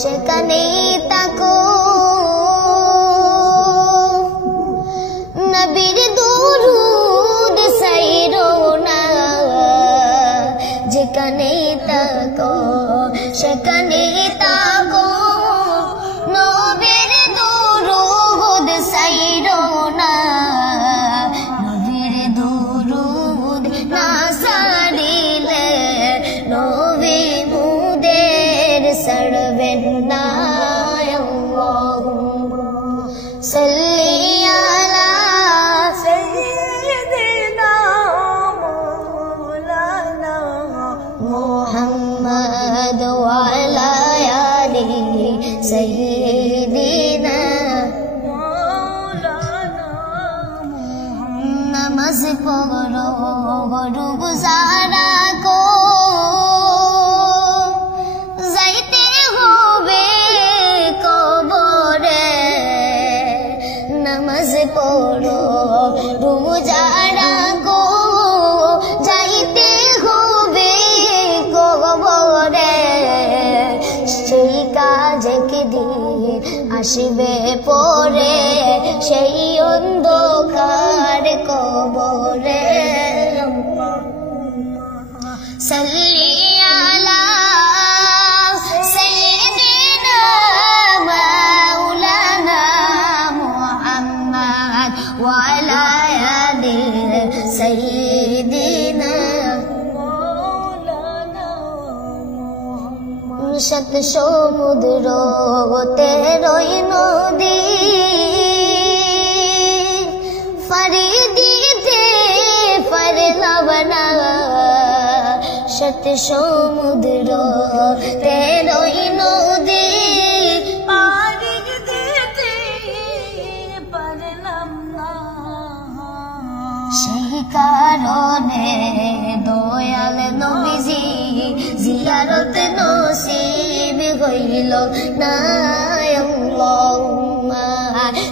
সেখানেই তাকো নবীর দুরুদ সাইরো না যেখানেই তাকো সেখানেই তাকো নবীর দুরুদ সাইরো না নবীর দুরুদ না সারিলে নবী মুদের সরবেন না আল্লাহুম্মা সাল্লি আলা সাইয়্যিদিনা মাওলানা মুহাম্মদ ওয়া আলা আলিহি সাইয়্যিদিনা মাওলানা নামাজ পড়ো রোজা রাখো যাইতে হবে কবরে নামাজ পড়ো রোজা রাখো যাইতে হবে কবরে সেই কাজ একদিন আসবে পরে সেই অন্ধকার কবরে সাল্লি আলা সাইয়্যিদিনা মাওলানা মুহাম্মদ ওয়া আলা আলিহি সাইয়্যিদিনা মাওলানা মুহাম্মদ সাত সমুদ্র তেরোই নদী পাড়ি দিতে পারলাম না সাত সমুদ্র তেরোই নদী পাড়ি দিতে পারলাম না সেই কারণে দয়াল নবীজি জিয়ারত নসিব হইল না আল্লাহুম্মা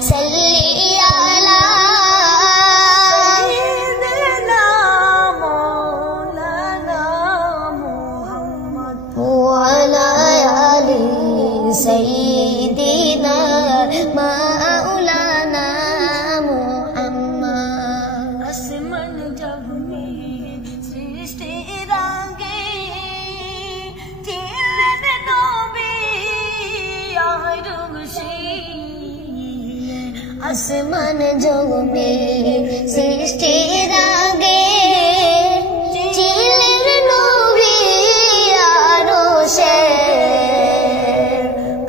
সাল্লি আলা সাইয়্যিদিনা মাওলানা মুহাম্মদ ওয়া আলা আলিহি সাইয়্যিদিনা মাওলানা মুহাম্মদ আসমান জগমে সৃষ্টি রাগে তিলেন নবী আরশে আসমান জগমে সৃষ্টি রাগে তিলেন নবী আরশে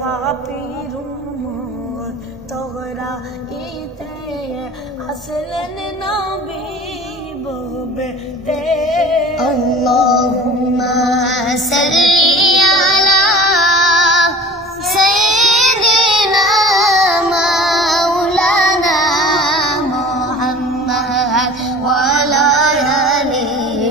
পাপীর উম্মত তোরা ইতে আসলেন নবী ববেতে আল্লাহুম্মা সাল্লি আলা সাইয়্যিদিনা মাওলানা মুহাম্মদ ওয়া আলা আলিহি